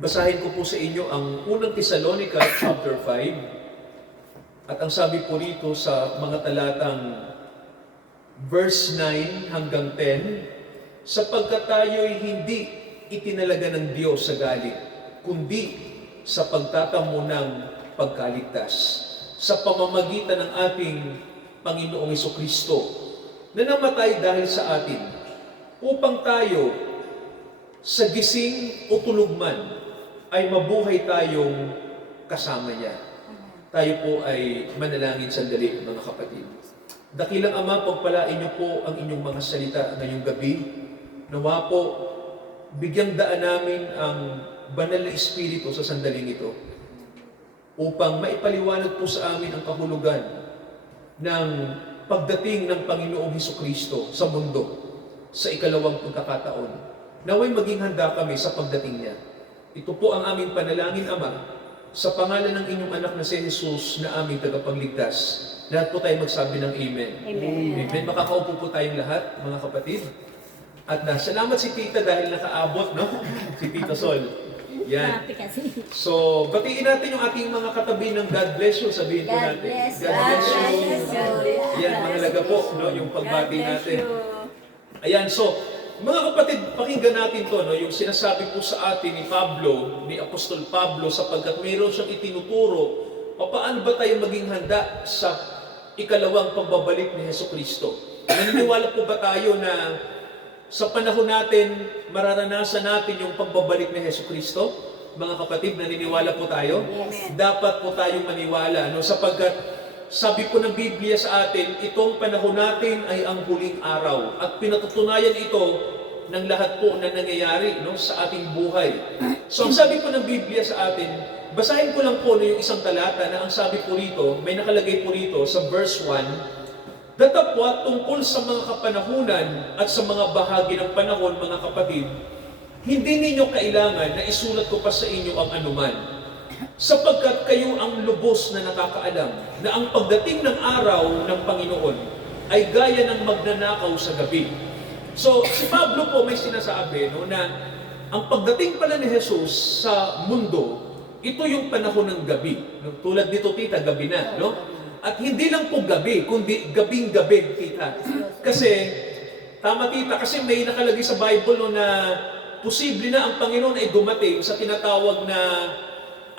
Basahin ko po sa inyo ang unang Thessalonica chapter 5. At ang sabi po rito sa mga talatang verse 9 hanggang 10, sapagkat tayo'y hindi itinalaga ng Diyos sa galit, kundi sa pagtatamo ng pagkaligtas, sa pamamagitan ng ating Panginoong Hesukristo, na namatay dahil sa atin, upang tayo sa gising o tulog man ay mabuhay tayong kasama niya. Tayo po ay manalangin sandali, mga kapatid. Dakilang Ama, pagpalain niyo po ang inyong mga salita ngayong gabi. Nawa po, bigyang daan namin ang banal na Espiritu sa sandaling ito upang maipaliwanag po sa amin ang kahulugan ng pagdating ng Panginoong Hesukristo sa mundo sa ikalawang pagkakataon. Naway maging handa kami sa pagdating niya. Ito po ang aming panalangin, Ama, sa pangalan ng inyong anak na si Jesus na aming tagapagligtas. Lahat po tayo magsabi ng Amen. Amen. Amen. Makakaupo po tayong lahat, mga kapatid. At salamat si Tita dahil nakaabot, no? Si Tita Sol. Yan. So, batiin natin yung ating mga katabi ng God bless you. Sabihin po natin. God bless you. Yan, mahalaga po, no? Yung pagbati natin. Ayan, so, mga kapatid, pakinggan natin to, no? Yung sinasabi po sa atin ni Pablo, ni Apostol Pablo, sapagkat mayroon siyang itinuturo, paano ba tayo maging handa sa ikalawang pagbabalik ni Hesukristo? Naniniwala po ba tayo na sa panahon natin, mararanasan natin yung pagbabalik ni Hesukristo? Mga kapatid, naniniwala po tayo? Yes. Dapat po tayong maniwala, no? Sapagkat sabi po ng Biblia sa atin, itong panahon natin ay ang huling araw. At pinatutunayan ito ng lahat po na nangyayari, no, sa ating buhay. So ang sabi po ng Biblia sa atin, basahin ko lang po no, yung isang talata na ang sabi po rito, may nakalagay po rito sa verse 1, datapwat tungkol sa mga kapanahunan at sa mga bahagi ng panahon, mga kapatid, hindi ninyo kailangan na isulat ko pa sa inyo ang anuman, sapagkat kayo ang lubos na nakakaalam na ang pagdating ng araw ng Panginoon ay gaya ng magnanakaw sa gabi. So, si Pablo po may sinasabi, no, na ang pagdating pala ni Jesus sa mundo, ito yung panahon ng gabi. No? Tulad dito, Tita, gabi na. No? At hindi lang po gabi, kundi gabing-gabi, Tita. Kasi, tama, Tita, kasi may nakalagay sa Bible no, na posible na ang Panginoon ay dumating sa tinatawag na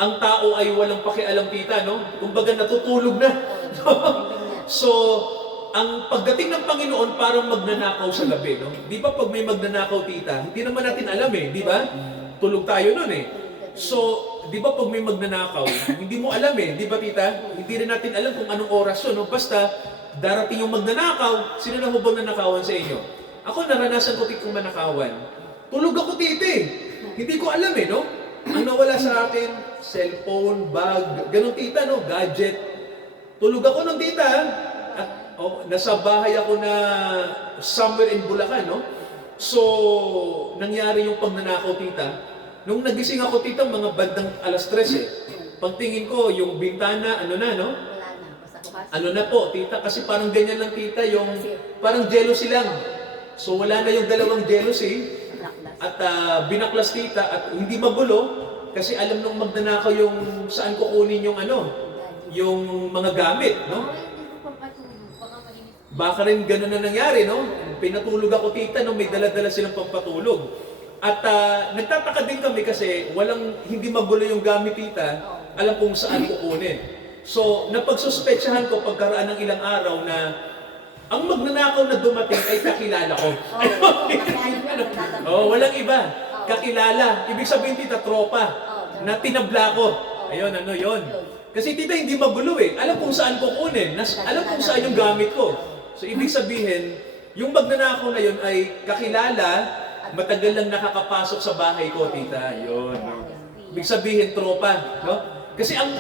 ang tao ay walang pakialam, Tita, no? Kumbaga natutulog na. So, ang pagdating ng Panginoon parang magnanakaw sa gabi, no? Di ba pag may magnanakaw, Tita, hindi naman natin alam eh, di ba? Tulog tayo nun eh. So, di ba pag may magnanakaw, hindi mo alam eh, di ba, Tita? Hindi rin natin alam kung anong oras yun, no? Basta, darating yung magnanakaw, sino na hubang nanakawan sa inyo? Ako, naranasan ko tikong manakawan. Tulog ako, Tita eh. Hindi ko alam eh, no? Ang nawala sa akin, cellphone, bag, ganun, Tita, no? Gadget. Tulog ako ng Tita, at nasa bahay ako na somewhere in Bulacan, no? So, nangyari yung pagnanakaw, Tita. Nung nagising ako, Tita, mga bandang alas 3 eh. Pagtingin ko, yung bintana, ano na, no? Ano na po, Tita, kasi parang ganyan lang, Tita, yung parang jealousy lang. So, wala na yung dalawang jealousy. At binaklas, Tita, at hindi magulo kasi alam nung magnanakaw yung saan kukunin yung ano, yung mga gamit, no? Baka rin gano'n na nangyari, no? Pinatulog ako, Tita, no? May dala-dala silang pampatulog. At nagtataka din kami kasi hindi magulo yung gamit, Tita, alam kung saan kukunin. So, napagsuspetsahan ko pagkaraan ng ilang araw na ang magnanakaw na dumating ay kakilala ko. Walang iba. Kakilala. Ibig sabihin, Tita, tropa. Na tinabla ko. Ayun, ano yon. Kasi, Tita, hindi magulo eh. Alam kung saan kukunin. Alam kung saan yung gamit ko. So, ibig sabihin, yung magnanakaw na yun ay kakilala, matagal lang nakakapasok sa bahay ko, Tita. Yun. Ibig sabihin, tropa. No? Kasi ang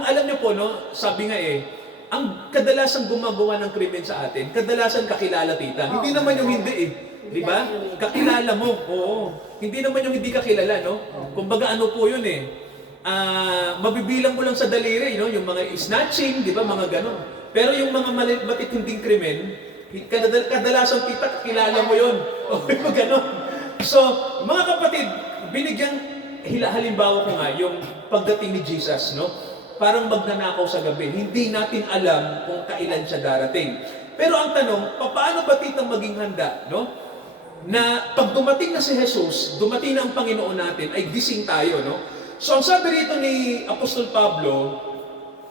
alam niyo po, no, sabi nga eh, ang kadalasang gumagawa ng krimen sa atin, kadalasan kakilala, Tita. Hindi naman yung hindi eh. Di ba? Kakilala mo. Oo. Hindi naman yung hindi kakilala, no? Kumbaga ano po yun eh. Mabibilang mo lang sa daliri, no? Yung mga snatching, di ba? Mga ganon. Pero yung mga matitinding krimen, kadalasan, Tita, kakilala mo yun. O, ganon. So, mga kapatid, binigyan halimbawa ko nga, yung pagdating ni Jesus, no? Parang magnanakaw sa gabi. Hindi natin alam kung kailan siya darating. Pero ang tanong, paano ba titang maging handa, no? Na pag dumating na si Jesus, dumating na ang Panginoon natin, ay gising tayo, no? So ang sabi rito ni Apostol Pablo,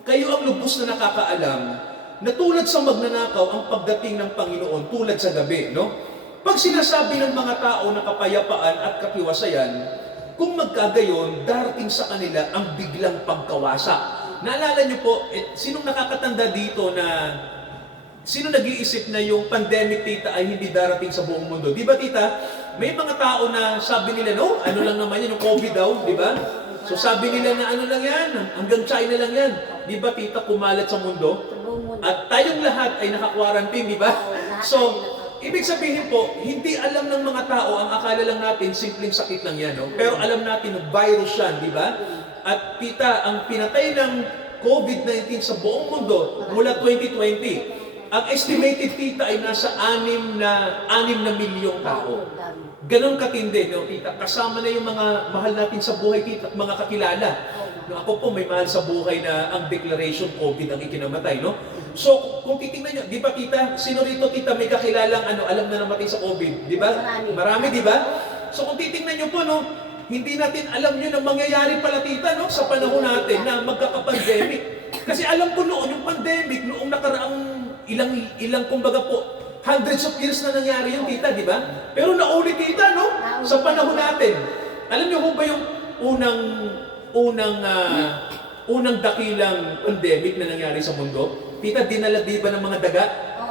kayo ang lubos na nakakaalam na tulad sa magnanakaw ang pagdating ng Panginoon tulad sa gabi, no? Pag sinasabi ng mga tao na kapayapaan at katiwasayan, kung magkagayon, darating sa kanila ang biglang pagkawasa. Naalala niyo po, sinong nakakatanda dito na sino nag-iisip na yung pandemic, tita, ay hindi darating sa buong mundo? Di ba, tita? May mga tao na sabi nila, no, ano lang naman yan, yung COVID daw, di ba? So sabi nila na ano lang yan, hanggang China lang yan. Di ba, tita, kumalat sa mundo? At tayong lahat ay naka-quarantine, di ba? So, ibig sabihin po, hindi alam ng mga tao, ang akala lang natin, simpleng sakit lang yan, no? Pero alam natin, virus yan, di ba? At tita, ang pinatay ng COVID-19 sa buong mundo mula 2020, ang estimated, tita, ay nasa 6 na milyong tao. Ganon katindi, no, tita? Kasama na yung mga mahal natin sa buhay, tita, mga kakilala. No, ako po, may mahal sa buhay na ang declaration COVID ang ikinamatay, no? So, kung titingnan nyo, di ba, tita, sino rito, tita, may kakilalang alam na namatay sa COVID? Di ba? Marami, di ba? So, kung titingnan nyo po, no, hindi natin alam yun ang mangyayari pala, tita, no, sa panahon natin na magkaka-pandemic. Kasi alam ko noon, yung pandemic, noong nakaraang ilang kumbaga po, hundreds of years na nangyari yung tita, di ba? Pero naulit, tita, no? Sa panahon natin. Alam niyo ho ba yung unang dakilang pandemic na nangyari sa mundo? Tita, dinala di ba ng mga daga?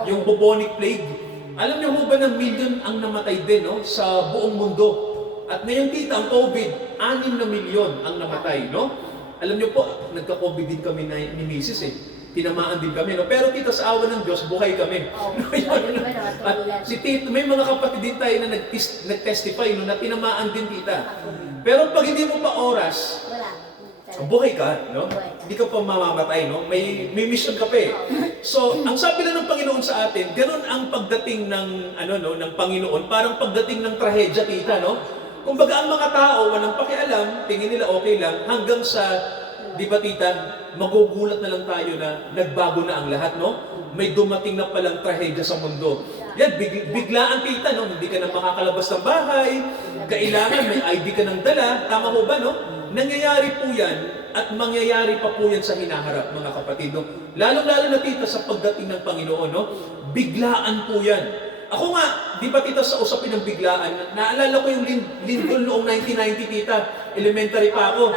Yung bubonic plague. Alam niyo ho ba na milyon ang namatay din, no? Sa buong mundo. At ngayon, tita, ang COVID, 6 na milyon ang namatay, no? Alam niyo po, nagka-COVID din kami ni Mrs. Tinamaan din kami, no? Pero tita, sa awa ng Diyos, buhay kami. At si tita, may mga kapatid din tayo na nag-testify, no, na tinamaan din, tita. Pero pag hindi mo pa oras, buhay ka, no? Hindi ka pa mamamatay, no? May mission ka pa eh. So, ang sabi na ng Panginoon sa atin, ganun ang pagdating ng ng Panginoon, parang pagdating ng trahedya, tita, no? Kumbaga ang mga tao walang pakialam, tingin nila okay lang hanggang sa, di ba, tita, magugulat na lang tayo na nagbago na ang lahat, no? May dumating na palang trahedya sa mundo. Yan, biglaan, tita, no? Hindi ka na makakalabas ng bahay, kailangan may ID ka ng dala, tama ho ba, no? Nangyayari po yan at mangyayari pa po yan sa hinaharap, mga kapatid, no? Lalong-lalo na, tita, sa pagdating ng Panginoon, no? Biglaan po yan. Ako nga, di ba, tita, sa usapin ng biglaan, naalala ko yung lindol noong 1990, tita, elementary pa ako.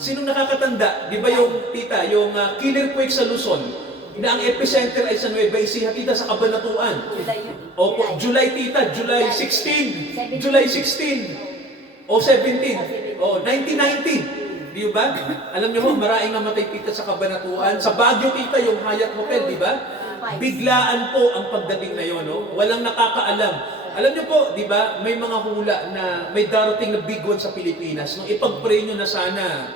Sinong nakakatanda? Di ba yung, tita, yung killer quake sa Luzon, na ang epicenter ay sa Nueva Ecija, tita, sa Cabanatuan. Opo, July, tita, July 16. July 16. O 17. O, 1990. Di ba? Alam niyo ho, maraming namatay, tita, sa Cabanatuan. Sa Baguio, tita, yung Hyatt Hotel, di ba? Biglaan po ang pagdating na yun, no? Walang nakakaalam. Alam niyo po, di ba, may mga hula na may darating na big one sa Pilipinas. Nung ipag-pray nyo na sana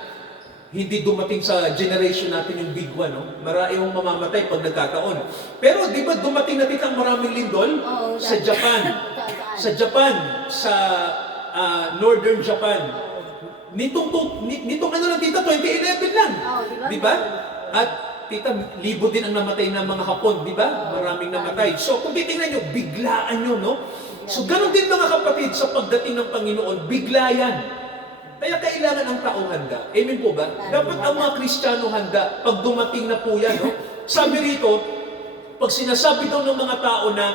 hindi dumating sa generation natin yung big one, no? Marami yung mamamatay pag nagkataon. Pero di ba dumating na titang maraming lindol? Sa Japan. Sa Japan, sa Northern Japan. Nitong ano lang, tita, 2011 lang. Di ba? At tita, libo din ang namatay ng mga Hapon, di ba? Maraming namatay. So, kung titingnan nyo, biglaan nyo, no? So, ganun din mga kapatid, sa pagdating ng Panginoon, bigla yan. Kaya kailangan ang taong handa. Amen po ba? Dapat ang mga Kristiyano handa pag dumating na po yan, no? Sabi rito, pag sinasabi daw ng mga tao na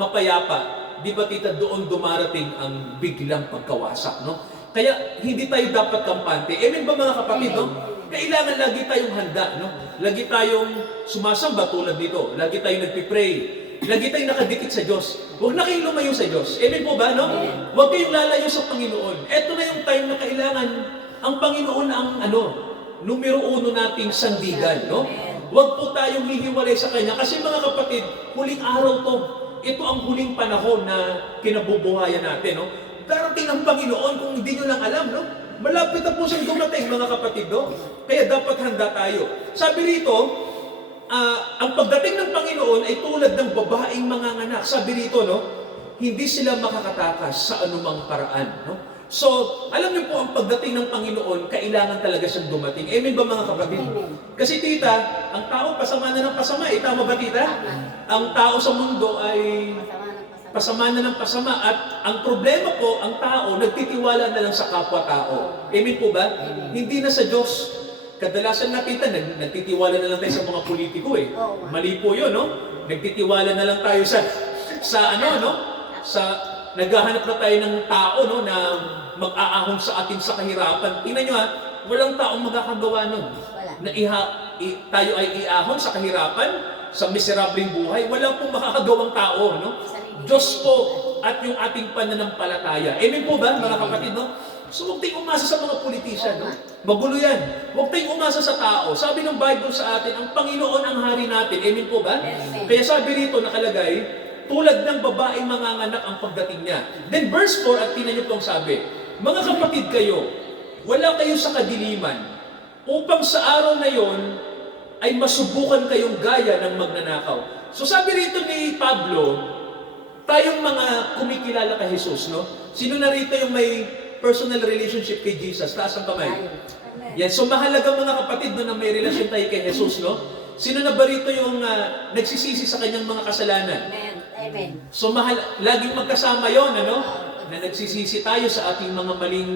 mapayapa, di ba, tita, doon dumarating ang biglang pagkawasak, no? Kaya hindi tayo dapat kampante. Amen ba, mga kapatid, no? Kailangan lagi tayong handa, no? Lagi tayong sumasamba tulad dito. Lagi tayong nagpipray. Lagi tayong nakadikit sa Diyos. Huwag na kayong lumayo sa Diyos. Amen po ba, no? Huwag kayong lalayo sa Panginoon. Ito na yung time na kailangan ang Panginoon ang numero 1 nating sandigan, no? Huwag po tayong hihiwalay sa Kanya. Kasi mga kapatid, huling araw to. Ito ang huling panahon na kinabubuhayan natin, no? Darating ang Panginoon kung hindi nyo lang alam, no? Malapit na po siyang dumating, mga kapatid, no? Kaya dapat handa tayo. Sabi rito, ang pagdating ng Panginoon ay tulad ng babaeng manganganak. Sabi rito, no? Hindi sila makakatakas sa anumang paraan, no? So, alam niyo po, ang pagdating ng Panginoon, kailangan talaga siyang dumating. Amen ba mga kapatid? Amen. Kasi tita, ang tao pasama na ng pasama. Tama ba tita? Tama. Ang tao sa mundo ay Pasama ng pasama. pasama na ng pasama. At ang problema po, ang tao, nagtitiwala na lang sa kapwa-tao. Amen po ba? Amen. Hindi na sa Diyos. Kadalasan nakita, nagtitiwala na lang tayo sa mga politiko eh. Oo. Mali po yun, no? Nagtitiwala na lang tayo sa ano, no? Sa naghahanap na tayo ng tao, no, na mag-aahon sa atin sa kahirapan. Tingnan nyo ha, walang taong magkakagawa nun. Wala. Na tayo ay iahon sa kahirapan, sa miserableng buhay, walang pong makakagawang tao, no? Sarili. Diyos po at yung ating pananampalataya. Amen po ba, mga kapatid, no? So huwag tayong umasa sa mga politician, no? Magulo yan. Huwag tayong umasa sa tao. Sabi ng Bible sa atin, ang Panginoon ang hari natin. Amen po ba? Amen. Kaya sabi rito nakalagay, tulad ng babaeng manganganak ang pagdating niya. Then verse 4, at tingnan niyo po ang sabi, mga kapatid kayo, wala kayo sa kadiliman, upang sa araw na yon ay masubukan kayong gaya ng magnanakaw. So sabi rito ni Pablo, tayong mga kumikilala kay Jesus, no? Sino na rito yung may personal relationship kay Jesus? Taas ang kamay. Amen. Yan, so mahalaga mga kapatid no, na may relasyon tayo kay Jesus, no? Sino na ba rito yung nagsisisi sa kanyang mga kasalanan? Amen. Amen. So laging magkasama yon, ano? Na nagsisisi tayo sa ating mga maling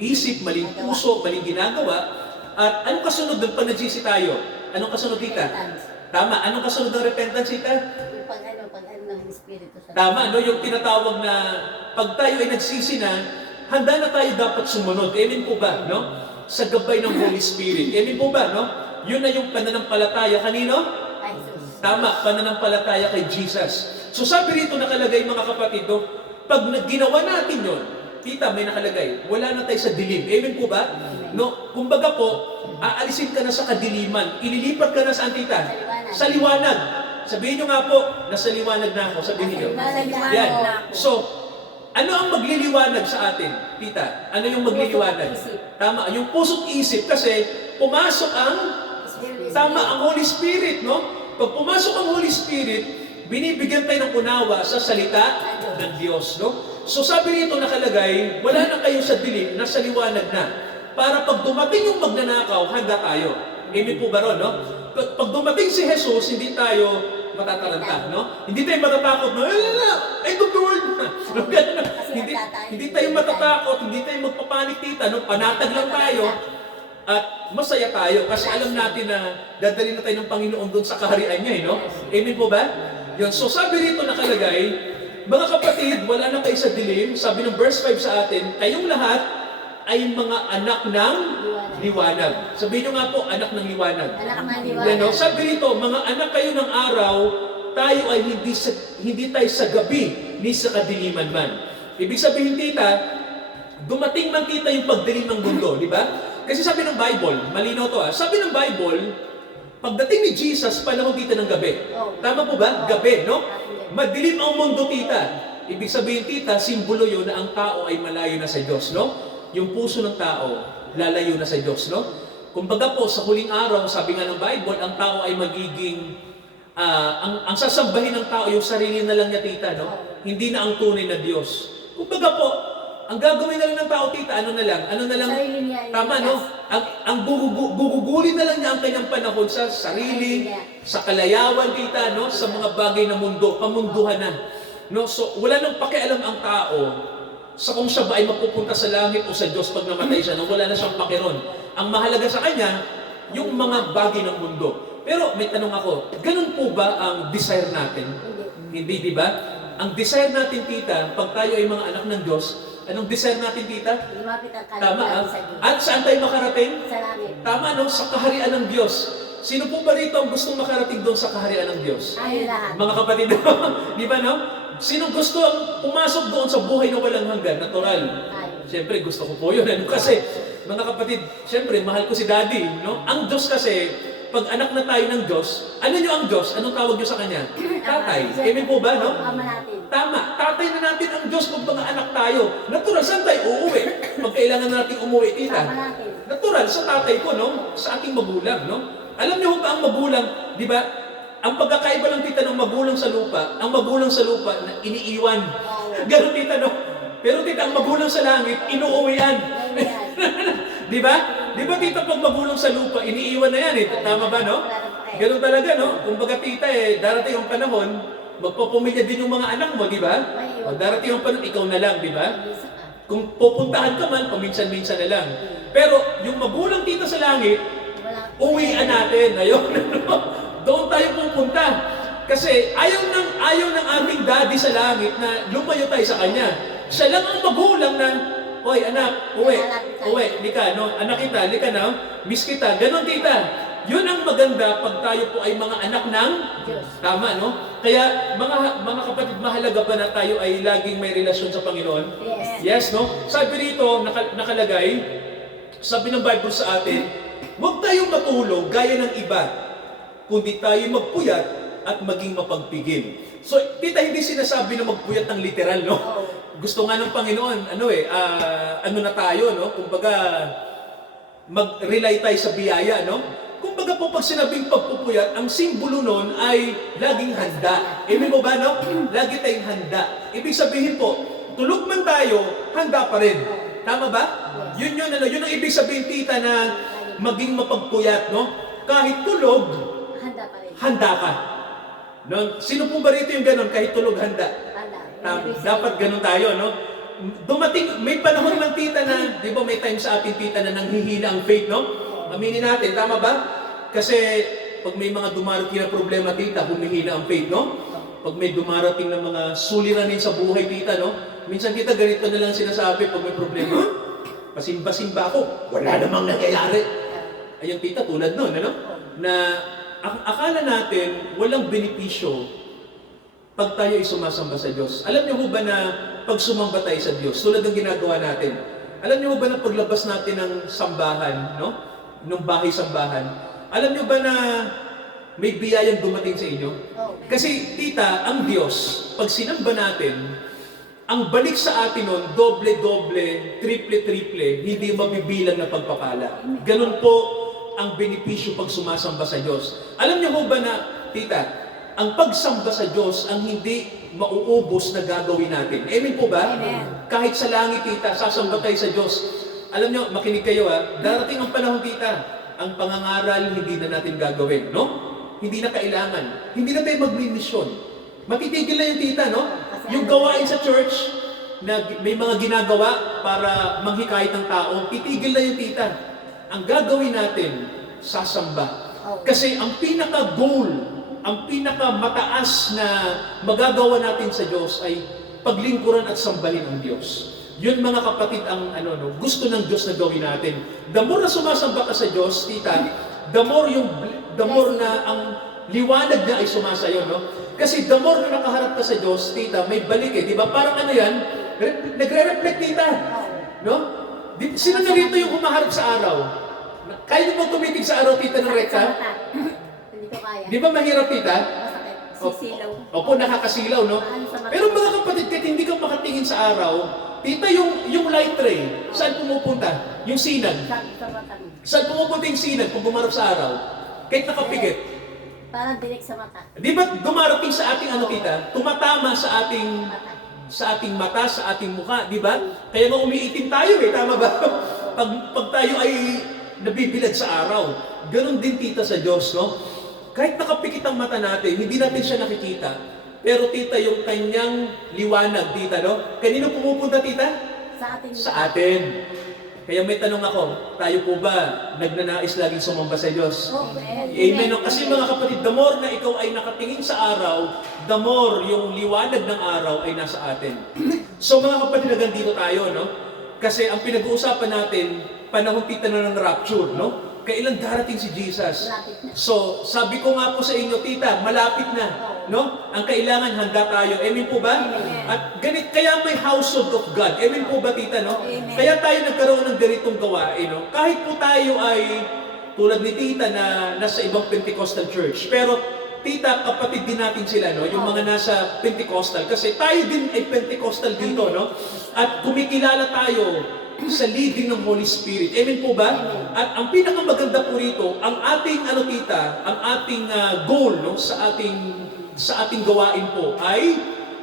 isip, maling puso, maling ginagawa. At anong kasunod doon pag nagsisi tayo? Anong kasunod, tita? Repentance. Tama. Anong kasunod ng repentance, tita? Yung pag-ano ng Espiritu Santo. Tama, no? Yung tinatawag na pag tayo ay nagsisi na, handa na tayo dapat sumunod. Amen po ba, no? Sa gabay ng Holy Spirit. Amen po ba, no? Yun na yung pananampalataya. Kanino? Ay, Jesus. Tama, pananampalataya kay Jesus. So sabi rito nakalagay mga kapatid, no? Pag ginawa natin yun, tita, may nakalagay, wala na tayo sa dilim. Amen po ba? No? Kumbaga po, aalisin ka na sa kadiliman. Ililipat ka na saan, tita? Sa liwanag. Sabihin nyo nga po, nasa liwanag na ako. Sabihin nyo. Nasa liwanag Yan. na ako. So, ano ang magliliwanag sa atin, tita? Ano yung magliliwanag? Puso't isip. Tama, yung puso't isip kasi pumasok ang Espiritu. tama ang Holy Spirit, no? Pag pumasok ang Holy Spirit, binibigyan tayo ng unawa sa salita ng Diyos, no? So sabi rito nakalagay, wala na kayo sa dilim, nasa liwanag na. Para pag dumating yung magnanakaw, handa tayo. Amen po ba ron, no? Pag dumating si Jesus, hindi tayo matataranta, no? Hindi tayo matatakot na, end of the world na. No? Hindi tayo matatakot, hindi tayo magpapanik, tita, no? Panatag lang tayo. At masaya tayo kasi alam natin na dadalhin na tayo ng Panginoon doon sa kaharian niya, no? Amen po ba? Yun. So sabi rito nakalagay, mga kapatid, wala na kayo sa dilim. Sabi ng verse 5 sa atin, kayong lahat ay mga anak ng liwanag. Sabihin nyo nga po, anak ng liwanag. Anak ng liwanag. Yan, no? Sabi rito, mga anak kayo ng araw, tayo ay hindi tayo sa gabi, ni sa kadiliman man. Ibig sabihin, tita, dumating man tita yung pagdilim ng mundo, di ba? Kasi sabi ng Bible, malinaw to sabi ng Bible, pagdating ni Jesus, panahon tita ng gabi. Tama po ba? Gabi, no? Madilim ang mundo, tita. Ibig sabihin, tita, simbolo yun na ang tao ay malayo na sa Diyos, no? Yung puso ng tao, lalayo na sa Diyos, no? Kumbaga po, sa huling araw, sabi nga ng Bible, ang tao ay magiging, ang sasambahin ng tao, yung sarili na lang niya, tita, no? Hindi na ang tunay na Diyos. Kumbaga po, ang gagawin na lang ng tao, tita, ano na lang? Sarili niya, Tama, no? Ang gugugulin na lang niya ang kanyang panahon sa sarili, sa kalayawan, tita, no? Sa mga bagay na mundo, pamunduhan na. No? So, wala nang pakialam ang tao sa kung siya ba ay mapupunta sa langit o sa Diyos pag namatay siya, no? Wala na siyang pakiron. Ang mahalaga sa kanya, yung mga bagay ng mundo. Pero may tanong ako, ganun po ba ang desire natin? Hindi, di ba? Ang desire natin, tita, pag tayo ay mga anak ng Diyos, anong desire natin, tita? Lumapit ang Tama, kalagayan sa Diyos. At saan tayo makarating? Sa langit. Tama, no? Sa kaharian ng Diyos. Sino po ba rito ang gustong makarating doon sa kaharian ng Diyos? Ay, lahat. Mga kapatid, di ba, no? Sino gusto ang pumasok doon sa buhay na walang hanggan? Natural. Ay. Siyempre, gusto ko po yun. Ano? Kasi, mga kapatid, siyempre, mahal ko si Daddy, no? Ang Diyos kasi, pag anak na tayo ng Diyos, ano nyo ang Diyos? Anong tawag nyo sa Kanya? Tatay. Amen po ba, no? Ama natin. Tama. Tatay na natin ang Diyos pag mga anak tayo. Natural, saan tayo uuwi? Pag kailangan natin umuwi, tita. Ama natin. Natural, sa tatay ko, no? Sa aking magulang, no? Alam niyo ba ang magulang, di ba? Ang pagkakaiba lang, tita, ng magulang sa lupa, ang magulang sa lupa na iniiwan. Ganun, tita, no? Pero tita, ang magulang sa langit, inuuwian. Ayan. Di ba? Di ba tita, pag magulang sa lupa, iniiwan na yan eh. Tama ba, no? Wala na pa eh. Ganun talaga, no? Kumbaga tita eh, darating ang panahon, magpapamilya din yung mga anak mo, di ba? O darating ang panahon, ikaw na lang, di ba? Isa ka. Kung pupuntahan ka man, paminsan-minsan na lang. Pero yung magulang tita sa langit, Wala. uwian natin. Ayun, doon tayo pupunta. Kasi ayaw ng aming daddy sa langit na lumayo tayo sa kanya. Siya lang ang magulang na, oy anak, uwi, lika, no? Anak kita, lika na, miss kita. Ganon tita. Yun ang maganda pag tayo po ay mga anak ng Diyos. tama, no? Kaya mga kapatid, mahalaga ba na tayo ay laging may relasyon sa Panginoon? Yes. Yes, no? Sabi rito, nakalagay, sabi ng Bible sa atin, huwag tayong matulog gaya ng iba, kundi tayo magpuyat at maging mapagpigil. So, tita, hindi sinasabi na magpuyat ng literal, no? Oo. Gusto nga ng Panginoon, ano na tayo, no? Kumbaga, mag-rely tayo sa biyaya, no? Kumbaga po, pag sinabing pagpupuyat, ang simbolo nun ay laging handa. Ibig mo ba, no? Lagi tayong handa. Ibig sabihin po, tulog man tayo, handa pa rin. Tama ba? Yun ang ibig sabihin, tita, na maging mapagpuyat, no? Kahit tulog, Handa pa rin. handa ka. No? Sino po ba rito yung ganon? Kahit tulog, handa. Handa. Dapat ganun tayo, no? Dumating, may panahon man tita na, di ba may time sa atin tita na nanghihina ang faith, no? Aminin natin, tama ba? Kasi pag may mga dumarating na problema tita, humihina ang faith, no? Pag may dumarating na mga suliranin sa buhay tita, no? Minsan tita, ganito na lang sinasabi pag may problema. Pasimba-simba ako, wala namang nangyayari. Ayun tita, tulad nun, ano? Na akala natin walang benepisyo pag tayo ay sumasamba sa Diyos. Alam niyo ho ba na pag sumamba tayo sa Diyos, tulad ng ginagawa natin, alam niyo ho ba na paglabas natin ng sambahan, no? Nung bahay-sambahan, alam niyo ba na may biyayang dumating sa inyo? Oh. Kasi tita, ang Diyos, pag sinamba natin, ang balik sa atin nun, doble-doble, triple-triple, hindi mabibilang na pagpapala. Ganun po ang benepisyo pag sumasamba sa Diyos. Alam niyo ho ba na, tita, ang pagsamba sa Diyos ang hindi mauubos na gagawin natin. Amen po ba? Amen. Kahit sa langit, tita, sasamba tayo sa Diyos. Alam niyo, makinig kayo ha, darating ang panahon, tita, ang pangangaral hindi na natin gagawin, no? Hindi na kailangan. Hindi na tayo magmi-mission. Matitigil na yung tita, no? Yung gawain sa church, na may mga ginagawa para manghikayat ng tao, titigil na yung tita. Ang gagawin natin, sasamba. Kasi ang pinaka-goal, ang pinaka-mataas na magagawa natin sa Diyos ay paglingkuran at sambahin ang Diyos. Yun mga kapatid ang gusto ng Diyos na gawin natin. The more na sumasamba ka sa Diyos, tita, the more na ang liwanag niya ay sumasayo, no? Kasi the more na nakaharap ka sa Diyos, tita, may balik eh, di ba? Parang yan, nagre-reflect, tita. No? Sino na rito yung humaharap sa araw? Kaya niyo mo tumitig sa araw, tita, ng rekta? Hindi ko kaya. Di ba mahirap, tita? Masakit. Sisilaw. Opo, nakakasilaw, no? Pero mga kapatid, kahit hindi ka makatingin sa araw, tita, yung light ray, saan pumupunta? Yung sinag. Sa mata. Saan pumupunta yung sinag pag bumarap sa araw? Kahit nakapigit. Parang direct sa mata. Di ba dumarating sa ating tita? Tumatama sa ating Mata. mata, sa ating mukha, di ba? Kaya nga umiitim tayo eh, tama ba? pag tayo ay nabibilad sa araw. Ganon din tita sa Diyos, no? Kahit nakapikit ang mata natin, hindi natin siya nakikita. Pero tita, yung kanyang liwanag, tita, no? Kanino pumupunta, tita? Sa ating Sa atin. Kaya may tanong ako, tayo po ba nagnanais laging sumamba sa Diyos? Amen. Amen. No? Kasi mga kapatid, the more na ikaw ay nakatingin sa araw, the more yung liwanag ng araw ay nasa atin. So mga kapatid, nandito tayo, no? Kasi ang pinag-uusapan natin, panahon tita na ng rapture, no? Kailan darating si Jesus? Malapit na. So, sabi ko nga po sa inyo, tita, malapit na. No? Ang kailangan, handa tayo. Amen po ba? Amen. At kaya may household of God. Amen po ba, tita? No? Amen. Kaya tayo nagkaroon ng ganitong gawain. No? Kahit po tayo ay tulad ni tita na nasa ibang Pentecostal church. Pero tita, kapatid din natin sila, no? Yung mga nasa Pentecostal. Kasi tayo din ay Pentecostal dito, no? At kumikilala tayo sa leading ng Holy Spirit. Amen po ba? At ang pinakamaganda po rito, ang ating tita, ang ating goal, no, sa ating gawain po ay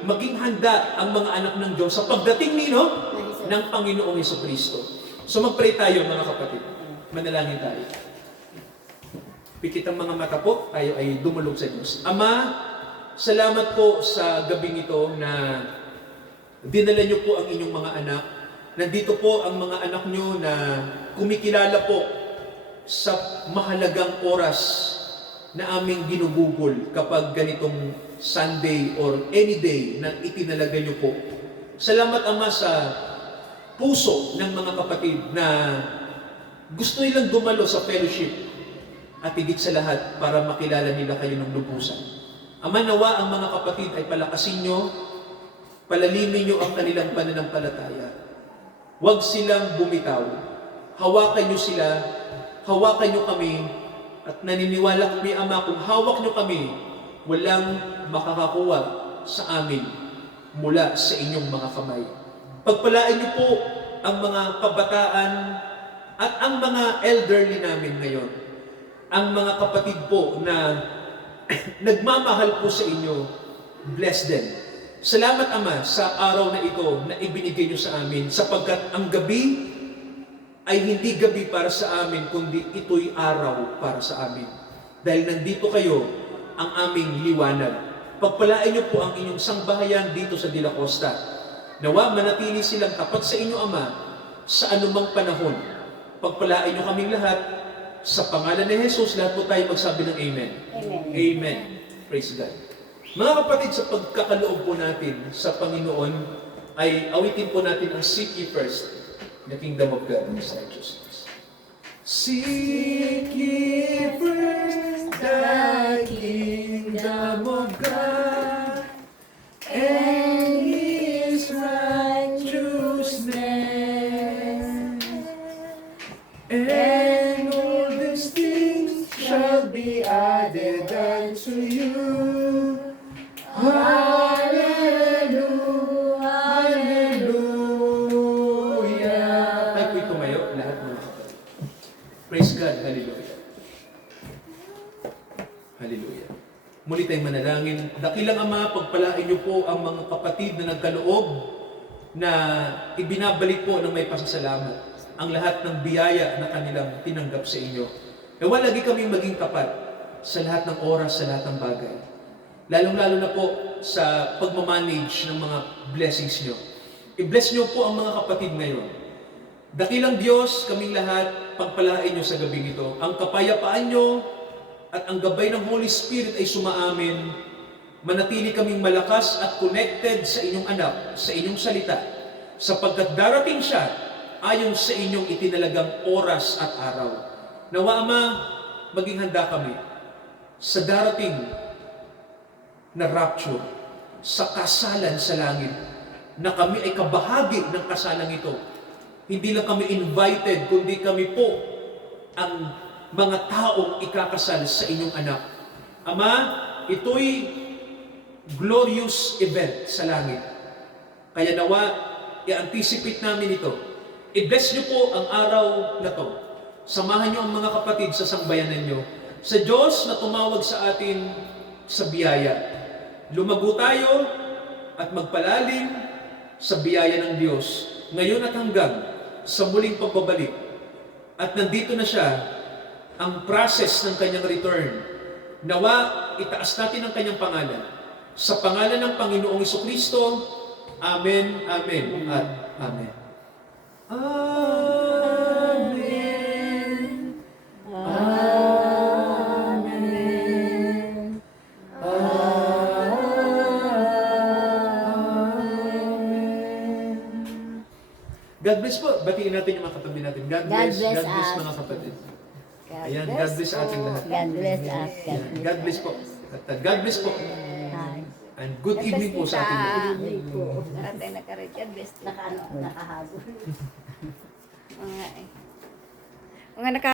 maging handa ang mga anak ng Diyos sa pagdating nino Na Jesus. ng Panginoong Hesukristo. So magpray tayo mga kapatid. Manalangin tayo. Pikit ang mga mata po, tayo ay dumulog sa Diyos. Ama, salamat po sa gabing ito na dinala niyo po ang inyong mga anak. Nandito po ang mga anak niyo na kumikilala po sa mahalagang oras na aming ginugugol kapag ganitong Sunday or any day na itinalaga niyo po. Salamat Ama sa puso ng mga kapatid na gusto nilang dumalo sa fellowship at higit sa lahat para makilala nila kayo ng lubusan. Ama, nawa ang mga kapatid ay palakasin nyo, palalimin nyo ang kanilang pananampalataya. Huwag silang bumitaw. Hawakan nyo sila, hawakan nyo kami, at naniniwala kami, Ama, kung hawak nyo kami, walang makakakuha sa amin mula sa inyong mga kamay. Pagpalain niyo po ang mga kabataan at ang mga elderly namin ngayon. Ang mga kapatid po na nagmamahal po sa inyo, bless them. Salamat Ama sa araw na ito na ibinigay niyo sa amin sapagkat ang gabi ay hindi gabi para sa amin kundi ito'y araw para sa amin. Dahil nandito kayo ang aming liwanag. Pagpalain niyo po ang inyong sangbahayan dito sa De La Costa. Nawa manatili silang tapat sa inyo Ama sa anumang panahon. Pagpalain niyo kaming lahat sa pangalan ni Jesus, lahat po tayo magsabi ng Amen. Amen. Amen. Praise God. Mga kapatid, sa pagkakaloob po natin sa Panginoon, ay awitin po natin ang Seek Ye First, the Kingdom of God and His righteousness. Seek ye first the kingdom of God and His righteousness, and all these things shall be added unto you. Hallelujah, hallelujah. Tayo po'y tumayo, lahat mga kapatid. Praise God, hallelujah. Hallelujah. Muli tayong manalangin. Dakilang Ama, pagpalain niyo po ang mga kapatid na nagkaloob na ibinabalik po ng may pasasalamat ang lahat ng biyaya na kanilang tinanggap sa inyo. Nawa lagi kaming maging tapat sa lahat ng oras, sa lahat ng bagay. Lalong-lalo na po sa pagmamanage ng mga blessings nyo. I-bless nyo po ang mga kapatid ngayon. Dakilang Diyos, kaming lahat, pagpalain nyo sa gabing ito. Ang kapayapaan nyo at ang gabay ng Holy Spirit ay sumaamin. Manatili kaming malakas at connected sa inyong anak, sa inyong salita, sapagkat darating siya ayon sa inyong itinalagang oras at araw. Nawa Ama, maging handa kami sa darating na rapture, sa kasalan sa langit, na kami ay kabahagi ng kasalang ito. Hindi lang kami invited, kundi kami po ang mga taong ikakasal sa inyong anak. Ama, ito'y glorious event sa langit. Kaya nawa, i-anticipate namin ito. I-bless niyo po ang araw na to. Samahan niyo ang mga kapatid sa sambayanan niyo. Sa Diyos na tumawag sa atin sa biyaya. Lumago tayo at magpalalim sa biyaya ng Diyos ngayon at hanggang sa muling pagbabalik. At nandito na siya ang process ng kanyang return. Nawa, itaas natin ang kanyang pangalan. Sa pangalan ng Panginoong Hesukristo, Amen, Amen, at Amen. Amen. Amen. God bless po. Batiin natin yung mga katabi natin. God bless us. mga kapatid. Ayan, God bless sa ating lahat. God bless us. God bless po. God bless po. And good evening po sa ating lahat. Lahat ay naka-reach. God bless. Nakahabol. Mga naka